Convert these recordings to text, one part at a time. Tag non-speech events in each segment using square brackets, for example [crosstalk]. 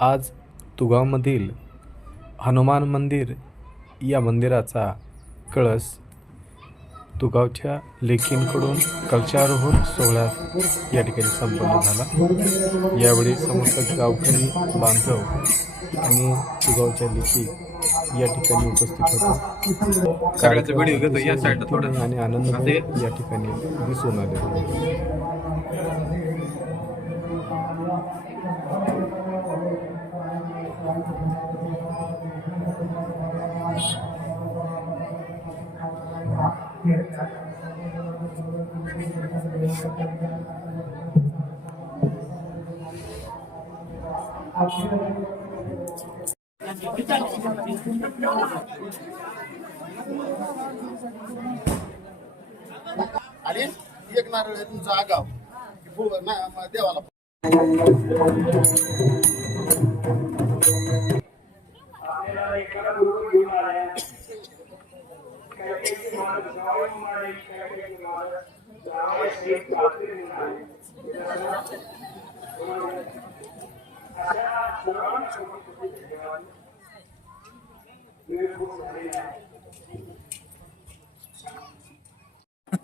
आज तुगावमधील हनुमान मंदिर या मंदिराचा कळस तुगावच्या लेकींकडून कलशारोहण सोहळा या ठिकाणी संपन्न झाला. यावेळी समस्त गावकरी बांधव आणि तुगावच्या लेकी या ठिकाणी उपस्थित होते. आणि आनंद. या ठिकाणी दिसून आले. आणि एक नारळ आहे तुमचा आगाव. ना- देवाला. de cada uno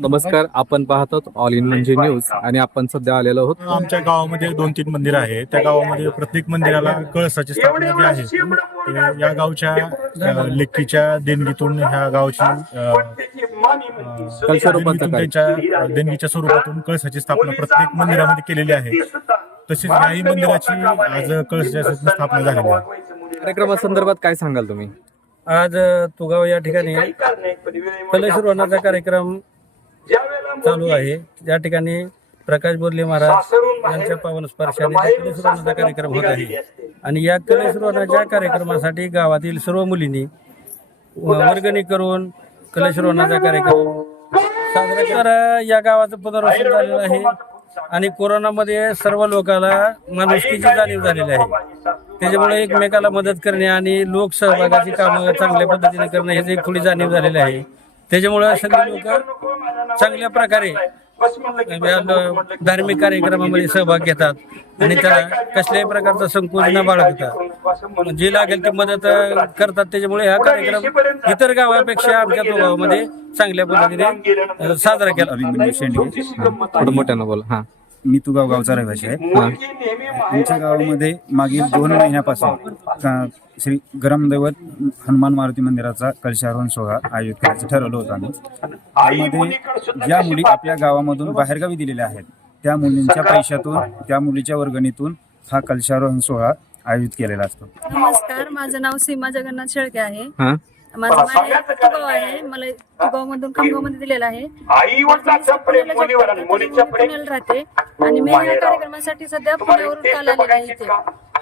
नमस्कार आपण पाहत आहोत ऑल इन म्हणजे न्यूज आणि आपण सध्या आलेलो आहोत. आमच्या गावामध्ये दोन तीन मंदिर आहे. त्या गावामध्ये प्रत्येक मंदिराला कळसाची स्थापना जी आहे ते या गावच्या अ, लेकीच्या देणगीतून ह्या गावची देणगीतून त्यांच्या देणगीच्या स्वरूपातून कळसाची स्थापना प्रत्येक मंदिरामध्ये केलेली आहे. तसेच याही मंदिराची आज कळसाची स्थापना झालेली आहे. कार्यक्रमासंदर्भात काय सांगाल तुम्ही? आज तुगाव या ठिकाणी कलश कार्यक्रम चालू आहे. या ठिकाणी प्रकाश बोरले महाराज यांच्या पावन स्पर्शाने त्या कलश रोवणाचा कार्यक्रम होत आहे. आणि या कलश रोवणाच्या कार्यक्रमासाठी गावातील सर्व मुलींनी वर्गणी करून कलश रोवणाचा कार्यक्रम साजरा कर. या गावाचं पुनर्वसन झालेलं आहे. आणि कोरोनामध्ये सर्व लोकांना माणुसकीची जाणीव झालेली आहे. त्याच्यामुळे एकमेकाला मदत करणे आणि लोकसहभागाची कामं चांगल्या पद्धतीने करणे ह्याची थोडी जाणीव झालेली आहे. त्याच्यामुळे सगळे लोक चांगल्या प्रकारे धार्मिक कार्यक्रमामध्ये सहभाग घेतात. आणि त्याला कसल्याही प्रकारचा संकोच न बाळगतात जे लागेल ती मदत करतात. त्याच्यामुळे हा कार्यक्रम इतर गावापेक्षा आमच्या तो गावामध्ये चांगल्या पद्धतीने साजरा केला. मोठ्यानं बोला. हा. मी तुगाव गावचा रहिवासी आहे. आमच्या गावामध्ये मागील दोन महिन्यापासून का- श्री गरमदैवत हनुमान मारुती मंदिराचा कलशारोहण सोहळा आयोजित करायचं ठरवलं होतं आम्ही. त्यामध्ये ज्या मुली आपल्या गावामधून बाहेरगावी दिलेल्या आहेत त्या मुलींच्या पैशातून त्या मुलीच्या वर्गणीतून हा कलशारोहण सोहळा आयोजित केलेला असतो. नमस्कार माझं नाव सीमा जगन्नाथ शेळके आहे. हा. माझं माहेर तुगाव आहे. मला तुगाव मधून खामगावमध्ये दिलेलं आहे. आई वडिलांचं प्रेम मुलीवर आणि मुलीचं प्रेम पुण्याला राहते आणि मी या कार्यक्रमासाठी सध्या पुण्यावरून काल आलेले आहे इथे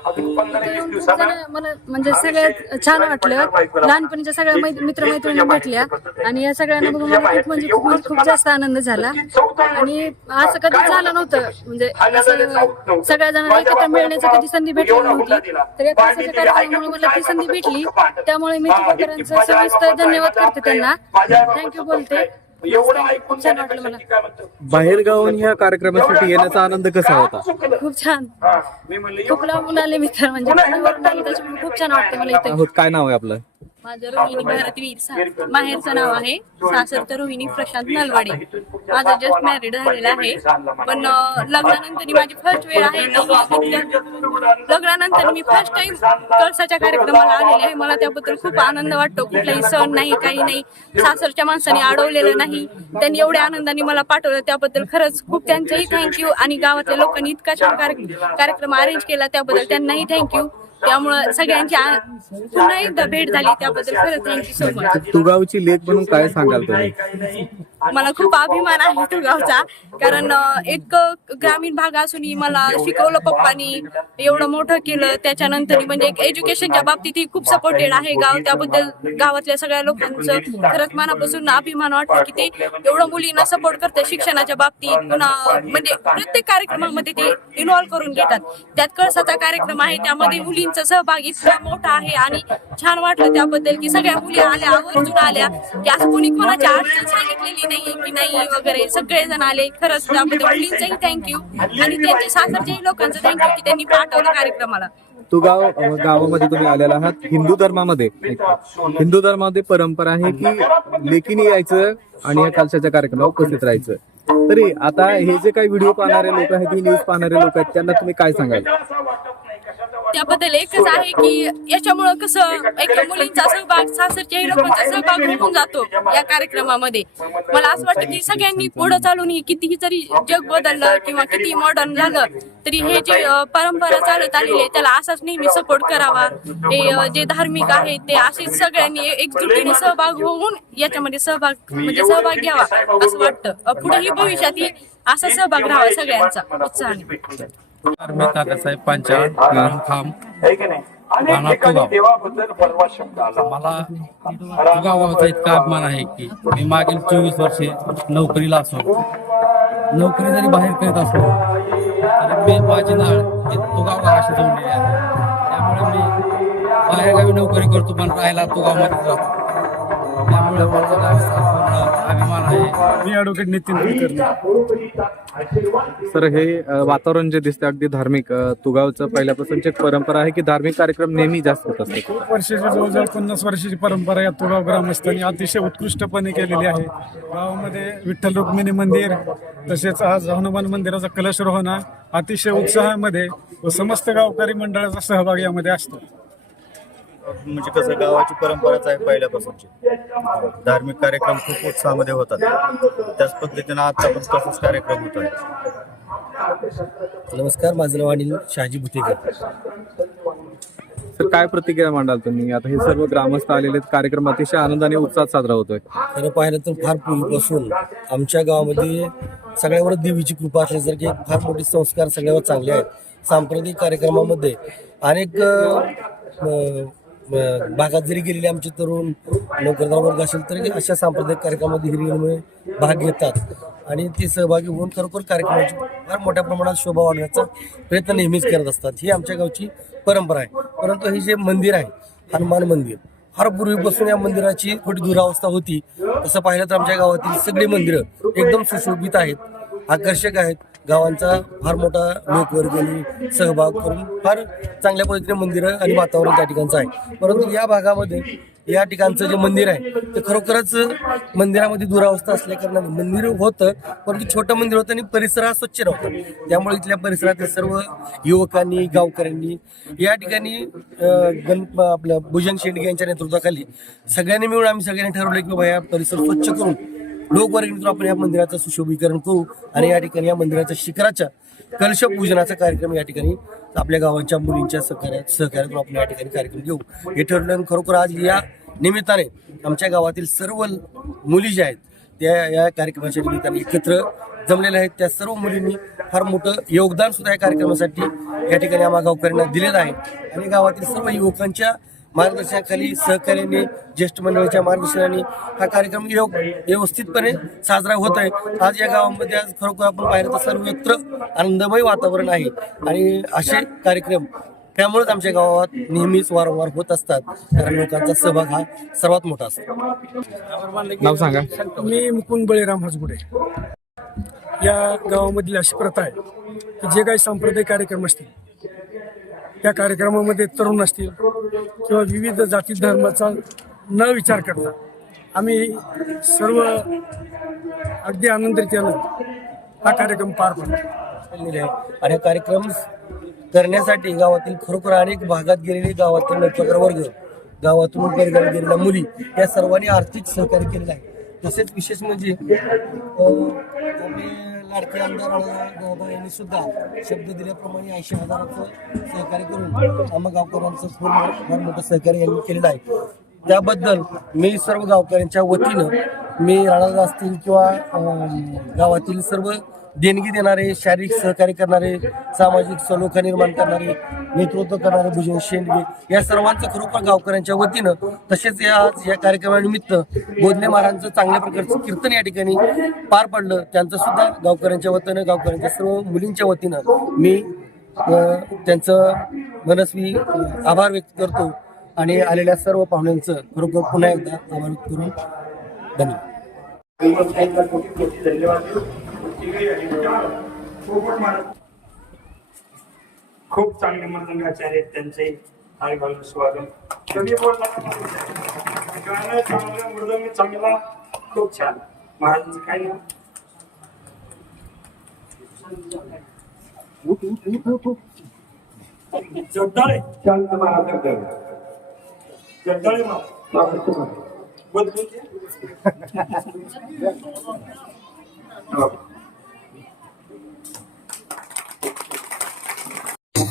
मला म्हणजे सगळ्यात छान वाटलं. लहानपणीच्या सगळ्या मित्र मैत्रिणी भेटल्या आणि या सगळ्यांना बघून मला खूप म्हणजे खूप खूप जास्त आनंद झाला. आणि असं कधी झालं नव्हतं. म्हणजे सगळ्या जणांना एकत्र मिळण्याची कधी संधी भेटली नव्हती. तर या कार्यक्रमामुळे मला ती संधी भेटली? त्यामुळे मी तुकाकरांचं सविस्तर धन्यवाद करते त्यांना. थँक्यू बोलते. एवढं ऐकून खूप छान वाटलं मला. काय म्हणतो बाहेर गावून ह्या कार्यक्रमासाठी येण्याचा आनंद कसा होता? खूप छान. हा, मी म्हणलं खूप लांबून आले मी तर म्हणजे खूप छान वाटतं मला इथे. आहोत काय नाव आहे आपलं? माझं रोहिणी भारतवीर माहेरचं नाव आहे सासरचं रोहिणी प्रशांत नलवाडे. माझं जस्ट मॅरिड झालेलं आहे. पण लग्नानंतर [laughs] माझी फर्स्ट वेळ आहे. लग्नानंतर मी फर्स्ट टाइम कळसाच्या कार्यक्रमाला आलेले आहे. मला त्याबद्दल खूप आनंद वाटतो. कुठलाही सण नाही काही नाही. सासरच्या माणसाने अडवलेलं नाही. त्यांनी एवढ्या आनंदाने मला पाठवलं. त्याबद्दल खरंच खूप त्यांचंही थँक्यू आणि गावातल्या लोकांनी इतका छान कार्य- कार्यक्रम अरेंज केला. त्याबद्दल त्यांनाही थँक्यू त्यामुळं सगळ्यांची आ- पुन्हा एकदा भेट झाली त्याबद्दल खरंच थँक्यू सो मच तुगावची लेख म्हणून काय सांगाल तुम्ही? मला खूप अभिमान आहे तो गावचा. कारण एक ग्रामीण भाग असूनही मला शिकवलं पप्पानी एवढं मोठं केलं. त्याच्यानंतर म्हणजे एक एज्युकेशनच्या बाबतीतही खूप सपोर्टेड आहे गाव. त्याबद्दल गावातल्या सगळ्या लोकांचं खरंच मनापासून अभिमान वाटतो की ते एवढं मुलींना सपोर्ट करतात शिक्षणाच्या बाबतीत. पुन्हा म्हणजे प्रत्येक कार्यक्रमामध्ये ते इन्व्हॉल्व्ह करून घेतात. त्यात कळसाचा कार्यक्रम आहे त्यामध्ये मुलींचा सहभाग इतका मोठा आहे आणि छान वाटलं त्याबद्दल की सगळ्या मुली आल्या आवर्जून आल्या. की असं कोणी कोणाच्या अडचण सांगितलेली नाही. नाहीये की नाही वगैरे. सगळेजण आले खरंच त्याबद्दल मुलींचंही थँक्यू आणि त्यांच्या सासरच्याही लोकांचं थँक्यू की त्यांनी पाठवलं कार्यक्रमाला. तू गाव गावामध्ये तुम्ही आलेला आहात. हिंदू धर्मामध्ये. हिंदू धर्मामध्ये परंपरा आहे की लेकीने यायचं आणि या कलशाच्या कार्यक्रमाला उपस्थित राहायचं. तरी आता हे जे काही व्हिडिओ पाहणारे लोक आहेत ही न्यूज पाहणारे लोक आहेत त्यांना तुम्ही काय सांगाल? त्याबद्दल एकच आहे की याच्यामुळं कसं एक मुलींचा सहभाग सासरच्या लोकांचा सहभाग होऊन जातो या कार्यक्रमामध्ये. मला असं वाटतं की सगळ्यांनी पुढे चालून कितीही जरी जग बदललं किंवा किती मॉडर्न झालं तरी हे जे परंपरा चालत आलेली आहे त्याला असाच नेहमी सपोर्ट करावा. हे जे धार्मिक आहे ते असेच सगळ्यांनी एकजुटीने सहभाग होऊन याच्यामध्ये सहभाग म्हणजे सहभाग घ्यावा असं वाटतं. पुढेही भविष्यातही असा सहभाग राहावा सगळ्यांचा उत्साहाने. मी तात्यासाहेब पांचाळ खांब मला तुगावाचा इतका अभिमान आहे की मी मागील चोवीस वर्षे नोकरीला असो नोकरी जरी बाहेर करत असलो तरी मी माझी नाळ ही अशी जोडलेली आहे. त्यामुळे मी बाहेरगावी नोकरी करतो पण राहायला तुगावमध्येच राहतो. अभिमान आहे. मी ॲडव्होकेट नितीन कुलकर्णी. सर हे वातावरण जे दिसते अगदी धार्मिक तुगावचं पहिल्यापासूनची एक परंपरा आहे की धार्मिक कार्यक्रम नेहमी जास्त होत असतात. खूप वर्षाची जवळजवळ पन्नास वर्षाची परंपरा या तुगाव ग्रामस्थांनी अतिशय उत्कृष्टपणे केलेली आहे. गावामध्ये विठ्ठल रुक्मिणी मंदिर तसेच आज हनुमान मंदिराचा कलश रोहणा अतिशय उत्साहामध्ये व समस्त गावकरी मंडळाचा सहभाग यामध्ये असतो. म्हणजे कसं गावाची परंपराच आहे पहिल्यापासूनची. धार्मिक कार्यक्रम खूप उत्साहामध्ये होतात. त्याच पद्धतीनं आता पण तसंच कार्यक्रम होत आहे. नमस्कार माझं नाव अनिल शहाजी भुतेकर सर काय प्रतिक्रिया मांडाल तुम्ही? आता हे सर्व ग्रामस्थ आलेले आहेत. कार्यक्रम अतिशय आनंदाने उत्साहात साजरा होतोय. खरं पाहिलं तर फार पूर्वीपासून आमच्या गावामध्ये सगळ्यावर देवीची कृपा असल्यासारखे एक फार मोठे संस्कार सगळ्यावर चांगले आहेत. सांप्रदायिक कार्यक्रमामध्ये अनेक अ, अ, भागात जरी गेलेले आमचे तरुण नोकरदार वर्ग असेल तरी अशा सांप्रदायिक कार्यक्रमामध्ये हिरवीमुळे भाग घेतात. आणि ते सहभागी होऊन खरोखर कार्यक्रमाची फार मोठ्या प्रमाणात शोभा वाढण्याचा प्रयत्न नेहमीच करत असतात. ही आमच्या गावची परंपरा आहे. परंतु हे जे मंदिर आहे हनुमान मंदिर फार पूर्वीपासून या मंदिराची थोडी दुरावस्था होती. तसं पाहिलं तर आमच्या गावातील सगळी मंदिरं एकदम सुशोभित आहेत आकर्षक आहेत. गावांचा फार मोठा लोकवर्गणी सहभाग करून फार चांगल्या पद्धतीने मंदिरं आणि वातावरण त्या ठिकाणचं आहे. परंतु या भागामध्ये या ठिकाणचं जे मंदिर आहे ते खरोखरच मंदिरामध्ये दुरावस्था असल्या कारणाने मंदिर होतं परंतु छोटं मंदिर होतं आणि परिसर हा स्वच्छ नव्हता. त्यामुळे इथल्या परिसरातील सर्व युवकांनी गावकऱ्यांनी या ठिकाणी गण आपलं भुजन शेंडगे यांच्या नेतृत्वाखाली सगळ्यांनी मिळून आम्ही सगळ्यांनी ठरवलं की बाबा या परिसर स्वच्छ करून लोकवर्गणीतून आपण या मंदिराचं सुशोभीकरण करू आणि या ठिकाणी या मंदिराच्या शिखराच्या कलश पूजनाचा कार्यक्रम या ठिकाणी आपल्या गावांच्या मुलींच्या सहकार्यात सहकार्य करून आपण या ठिकाणी कार्यक्रम घेऊ. हे ठरलं खरोखर आज या निमित्ताने आमच्या गावातील सर्व मुली ज्या आहेत त्या या कार्यक्रमाच्या निमित्ताने एकत्र जमलेल्या आहेत. त्या सर्व मुलींनी फार मोठं योगदान सुद्धा या कार्यक्रमासाठी या ठिकाणी आम्हा गावकऱ्यांना दिलेलं आहे. आणि गावातील सर्व युवकांच्या मार्गदर्शनाखाली सहकार्याने ज्येष्ठ मंडळीच्या मार्गदर्शनाने हा कार्यक्रम योग व्यवस्थितपणे साजरा होत आहे. आज या गावामध्ये आज खरोखर आपण पाहिलं तर सर्वत्र आनंदमय वातावरण आहे. आणि असे कार्यक्रम त्यामुळेच आमच्या गावात नेहमीच वारंवार होत असतात. कारण लोकांचा सहभाग हा सर्वात मोठा असतो. नाव सांगा. मी मुकुंद बळीराम हसगुडे या गावामधील अशी प्रथा आहे की जे काही सांप्रदायिक कार्यक्रम असतील त्या कार्यक्रमामध्ये तरुण असतील किंवा विविध जाती धर्माचा न विचार करता आम्ही सर्व अगदी आनंदरित्यानं हा कार्यक्रम पार पडतो आणि कार्यक्रम करण्यासाठी गावातील खरोखर अनेक भागात गेलेले गावातील नोकरदार वर्ग गावातून परगावी गेलेल्या मुली या सर्वांनी आर्थिक सहकार्य केलेलं आहे. तसेच विशेष म्हणजे लाडके आमदार दादा यांनी सुद्धा शब्द दिल्याप्रमाणे ऐंशी हजाराचं सहकार्य करून आम्हा गावकऱ्यांचं पूर्ण फार मोठं सहकार्य यांनी केलेलं आहे. त्याबद्दल मी सर्व गावकऱ्यांच्या वतीनं मी राणा असतील किंवा गावातील सर्व देणगी देणारे शारीरिक सहकार्य करणारे सामाजिक सलोखा निर्माण करणारे नेतृत्व करणारे भुजन शेंडगे या सर्वांचं खरोखर गावकऱ्यांच्या वतीनं तसेच या आज या कार्यक्रमानिमित्त बोधने महाराजांचं चांगल्या प्रकारचं कीर्तन या ठिकाणी पार पडलं. त्यांचं सुद्धा गावकऱ्यांच्या वतीनं गावकऱ्यांच्या सर्व मुलींच्या वतीनं मी त्यांचं मनस्वी आभार व्यक्त करतो आणि आलेल्या सर्व पाहुण्यांचं खरोखर पुन्हा एकदा आभार व्यक्त करून धन्यवाद कोटी कोटी धन्यवाद देऊ. तिघही आणि विचार. पोपट महाराज. खूप चांगले मृदंगाचे आहेत त्यांचे. आणि घालून स्वागत. कमी बोलला गाणं चांगलं मृदंग चांगला. खूप छान. महाराजांचं काय नाव? जगदाळे. शांत महाराज जगदाळे. महाराज बदलून [laughs]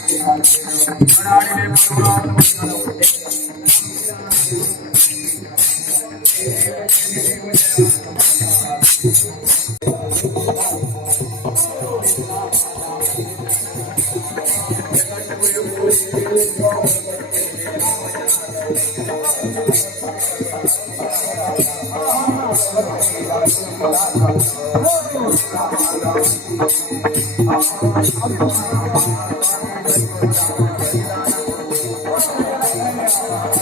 Thank you. Oh,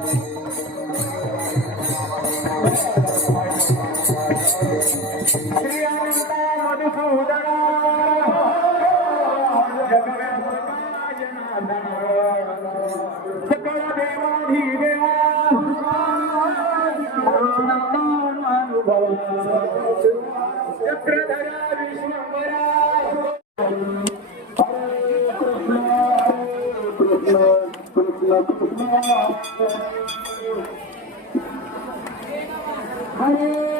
Shri मधुसोदे नंदुव chakra Hare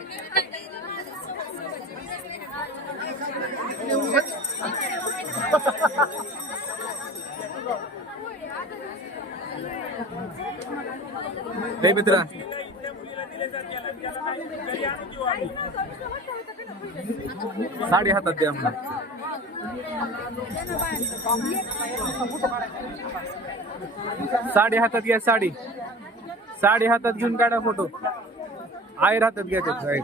ए मित्रा. साडी हातात द्या मला साडी हातात घ्या साडी. साडी हातात घेऊन काढा फोटो. आयर हातात घ्या ते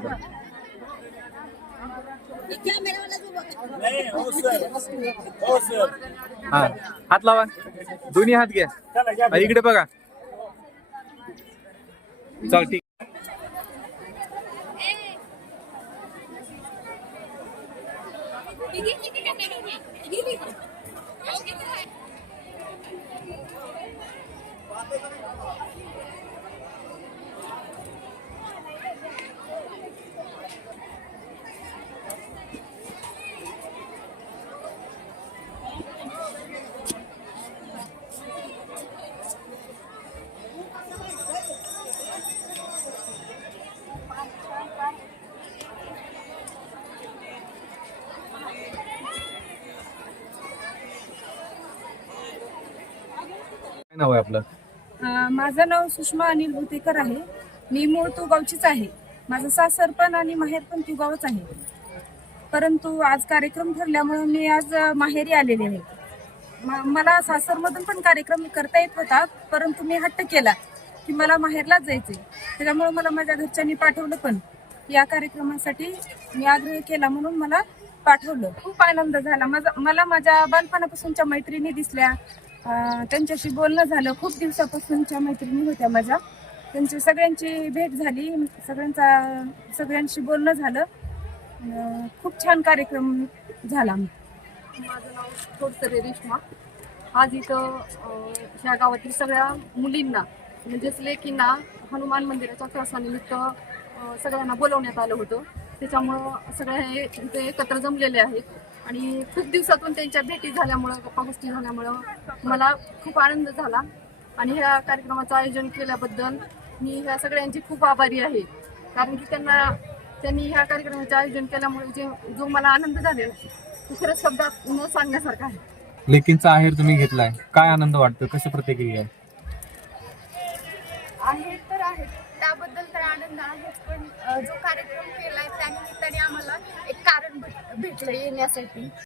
हा. हात लावा. दोन्ही हात घ्या. इकडे बघा. चल ठीक. ठीक नाव आहे आपलं? अं, माझं नाव सुषमा अनिल भुतेकर आहे. मी मूळ तुगावचीच आहे. माझं सासर पण आणि माहेर पण तुगावच आहे. परंतु आज कार्यक्रम ठरल्यामुळे मी आज अं, माहेरी आलेले आहे. म- मला सासरमधून पण कार्यक्रम करता येत होता परंतु मी हट्ट केला की मला माहेरलाच जायचे त्याच्यामुळे मला माझ्या घरच्यांनी पाठवलं पण. या कार्यक्रमासाठी मी आग्रह केला म्हणून मला पाठवलं. खूप आनंद झाला. माझा मला माझ्या बालपणापासूनच्या मैत्रिणी दिसल्या. त्यांच्याशी बोलणं झालं. खूप दिवसापासूनच्या मैत्रिणी होत्या माझ्या. त्यांची सगळ्यांची भेट झाली. सगळ्यांचा सगळ्यांशी बोलणं झालं. खूप छान कार्यक्रम झाला. माझं नाव थोडसरे रेश्मा. आज इथं ह्या गावातील सगळ्या मुलींना म्हणजेच लेकींना हनुमान मंदिराच्या प्रवासानिमित्त सगळ्यांना बोलवण्यात आलं होतं. त्याच्यामुळं सगळ्या हे इथे एकत्र जमलेले आहेत. आणि खूप दिवसातून त्यांच्या भेटी झाल्यामुळं गप्पा गोष्टी झाल्यामुळं मला खूप आनंद झाला. आणि ह्या कार्यक्रमाचं आयोजन केल्याबद्दल मी ह्या सगळ्यांची खूप आभारी आहे. कारण की त्यांना त्यांनी ह्या कार्यक्रमाचे आयोजन केल्यामुळे जे जो मला आनंद झालेला तो खरंच शब्दात न सांगण्यासारखा आहे. लेकींचा आहेर तुम्ही घेतलाय. काय आनंद वाटतो? कसं प्रतिक्रिया आहे? आहेत तर आहेत. त्याबद्दल तर आनंद आहेच पण अ, जो कार्यक्रम केलाय त्यानिमित्ताने आम्हाला कारण भेटलं येण्यासाठी.